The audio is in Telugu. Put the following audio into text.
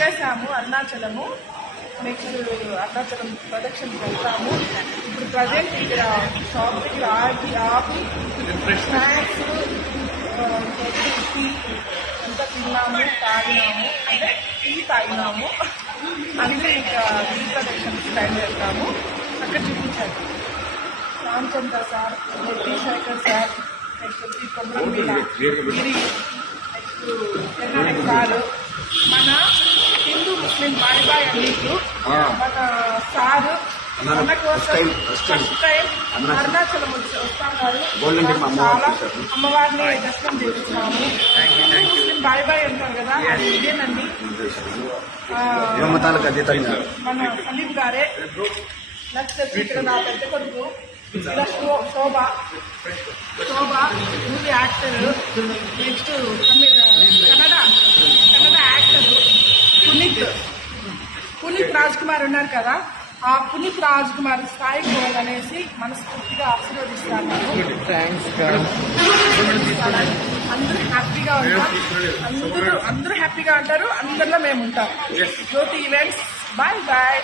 ఎక్కేసాము అరుణాచలము. నెక్స్ట్ అరుణాచలం ప్రదక్షిణకి వెళ్తాము. ఇప్పుడు ప్రజెంట్ ఇక్కడ షాప్ దగ్గర ఆపి స్నాక్స్ టీ అంతా తిన్నాము, తాగినాము. అంటే టీ తాగినాము. అందరూ ఇంకా గిరి ప్రదక్షిణకి టైం వెళ్తాము. అక్కడ చూపించారు Ramachandra sir, T Shekar sir, next వచ్చి కొమ్మరమీద గిరి, నెక్స్ట్ కర్ణాటక సార్, మన హిందూ ముస్లిం బాయ్ అన్నిట్లు మన సారు మన కోసం ఫస్ట్ టైం అరుణాచలం వస్తున్నారు. చాలా అమ్మవారిని దర్శనం చేస్తున్నాము. హిందూ ముస్లిం బాయ్ అంటారు కదా, అది ఇదేనండి. మన సలీం గారే. నెక్స్ట్ వచ్చి ఇక్కడ నా పెద్ద కొడుకు ఇలా Shobha movie actor. Next Kannada actor Puneeth Raj Kumar ఉన్నారు కదా, ఆ పునీత్ రాజ్ కుమార్ స్థాయికి పోవాలనేసి మనస్ఫూర్తిగా ఆశీర్వదిస్తాను. అందరూ హ్యాపీగా ఉంటారు, అందరూ హ్యాపీగా ఉంటారు. అందరిలో మేము ఉంటాం. జ్యోతి ఈవెంట్స్. Bye bye.